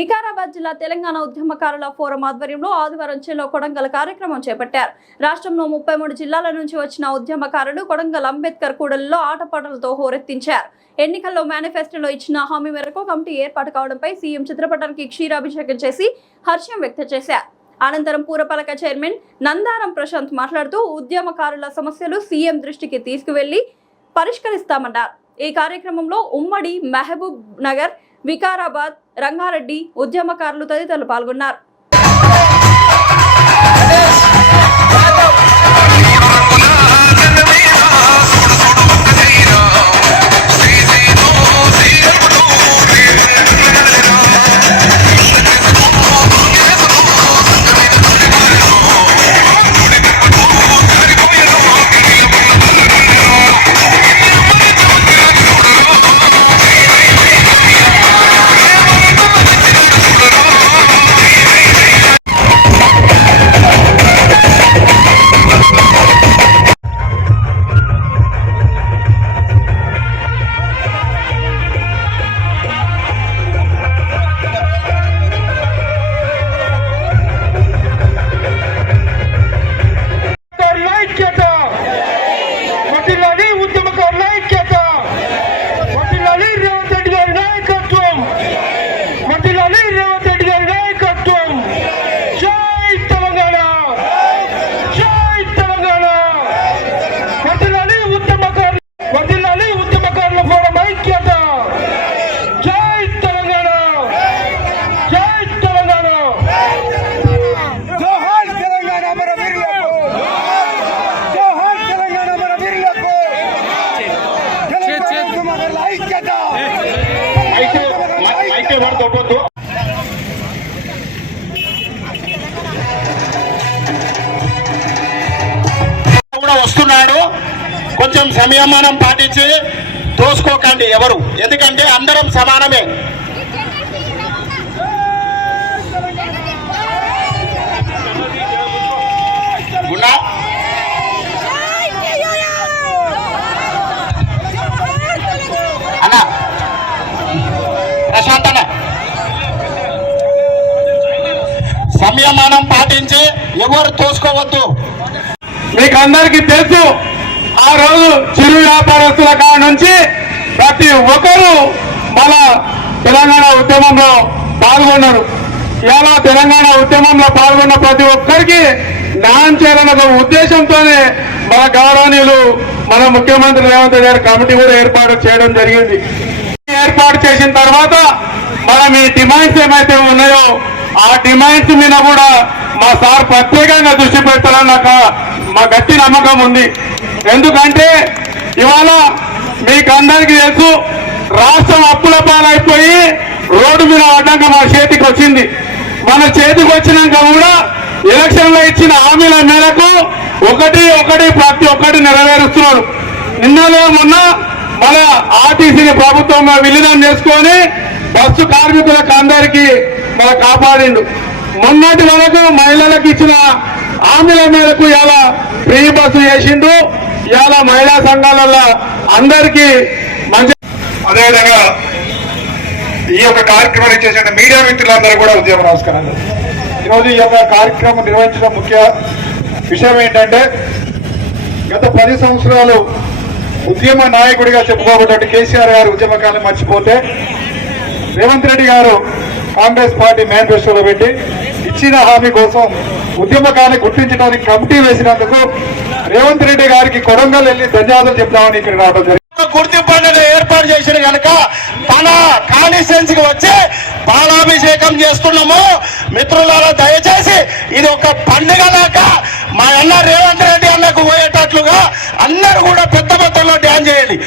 వికారాబాద్ జిల్లా తెలంగాణ ఉద్యమకారుల ఫోరం ఆధ్వర్యంలో ఆదివారం చెలో కొడంగల్ కార్యక్రమం చేపట్టారు. రాష్ట్రంలో 33 జిల్లాల నుంచి వచ్చిన ఉద్యమకారులు కొడంగల్ అంబేద్కర్ కూడలిలో ఆటపాటలతో హోరెత్తించారు. ఎన్నికల్లో మేనిఫెస్టోలో ఇచ్చిన హామీ మేరకు కమిటీ ఏర్పాటు కావడంపై సీఎం చిత్రపటానికి క్షీరాభిషేకం చేసి హర్షం వ్యక్తం చేశారు. అనంతరం పూరపాలక చైర్మన్ నందారం ప్రశాంత్ మాట్లాడుతూ ఉద్యమకారుల సమస్యలు సీఎం దృష్టికి తీసుకువెళ్లి పరిష్కరిస్తామన్నారు. ఈ కార్యక్రమంలో ఉమ్మడి మహబూబ్ నగర్, వికారాబాద్, రంగారెడ్డి ఉద్యమకారులు తదితరులు పాల్గొన్నారు. వస్తున్నాడు, కొంచెం సంయమనం పాటించి తోసుకోకండి ఎవరు, ఎందుకంటే అందరం సమానమే. అన్న ప్రశాంత్ అన్న, సంయమనం పాటించి ఎవరు తోసుకోవద్దు. మీకు అందరికీ తెలుసు, ఆ రోజు చిరు వ్యాపారస్తుల కాడ నుంచి ప్రతి ఒక్కరూ మన తెలంగాణ ఉద్యమంలో పాల్గొన్నారు. ఇలా తెలంగాణ ఉద్యమంలో పాల్గొన్న ప్రతి ఒక్కరికి న్యాయం చేయాలన్న ఉద్దేశంతోనే మన గౌరవనీయులు మన ముఖ్యమంత్రి రేవంత్ రెడ్డి గారి కమిటీ కూడా ఏర్పాటు చేయడం జరిగింది. ఏర్పాటు చేసిన తర్వాత మనం ఈ డిమాండ్స్ ఏమైతే ఉన్నాయో ఆ డిమాండ్స్ మీద కూడా మా సార్ ప్రత్యేకంగా దృష్టి పెడతారని నాకు మా గట్టి నమ్మకం ఉంది. ఎందుకంటే ఇవాళ మీకు అందరికీ తెలుసు, రాష్ట్రం అప్పుల పాలైపోయి రోడ్డు మీద పడ్డాక మన చేతికి వచ్చింది. మన చేతికి వచ్చినాక కూడా ఎలక్షన్లో ఇచ్చిన హామీల మేరకు ఒకటి ప్రతి ఒక్కటి నెరవేరుస్తున్నారు. నిన్నలో మొన్న మన ఆర్టీసీని ప్రభుత్వంగా విలీనం చేసుకొని బస్సు కార్మికులకు అందరికీ మన కాపాడిండు. మొన్నటి వరకు మహిళలకు ఇచ్చిన హామీల మేరకు ఇలా ఫ్రీ బస్సు చేసిండు. ఇలా మహిళా సంఘాలలో అందరికీ మంచి. అదేవిధంగా ఈ యొక్క కార్యక్రమాన్ని చేసిన మీడియా మిత్రులందరూ కూడా ఉద్యమ నమస్కారాలు. ఈరోజు ఈ యొక్క కార్యక్రమం నిర్వహించడం ముఖ్య విషయం ఏంటంటే, గత 10 సంవత్సరాలు ఉద్యమ నాయకుడిగా చెప్పుకోబడ్డ కేసీఆర్ గారు ఉద్యమకాలం మర్చిపోతే రేవంత్ రెడ్డి గారు కాంగ్రెస్ పార్టీ మేనిఫెస్టోలో పెట్టి ఇచ్చిన హామీ కోసం ఉద్యమకాన్ని గుర్తించడానికి కమిటీ వేసినందుకు రేవంత్ రెడ్డి గారికి కొడంగల్ వెళ్లి ధన్యవాదాలు చెప్తామని ఇక్కడ రావడం జరిగింది. గుర్తింపు ఏర్పాటు చేసిన కనుక తన కాన్స్టిట్యుయెన్సీ కి వచ్చి పాలాభిషేకం చేస్తున్నాము. మిత్రులారా, దయచేసి ఇది ఒక పండుగ దాకా మా అన్న రేవంత్ రెడ్డి అన్నకు పోయేటట్లుగా అందరూ కూడా పెద్ద మొత్తంలో డ్యాన్స్ చేయండి.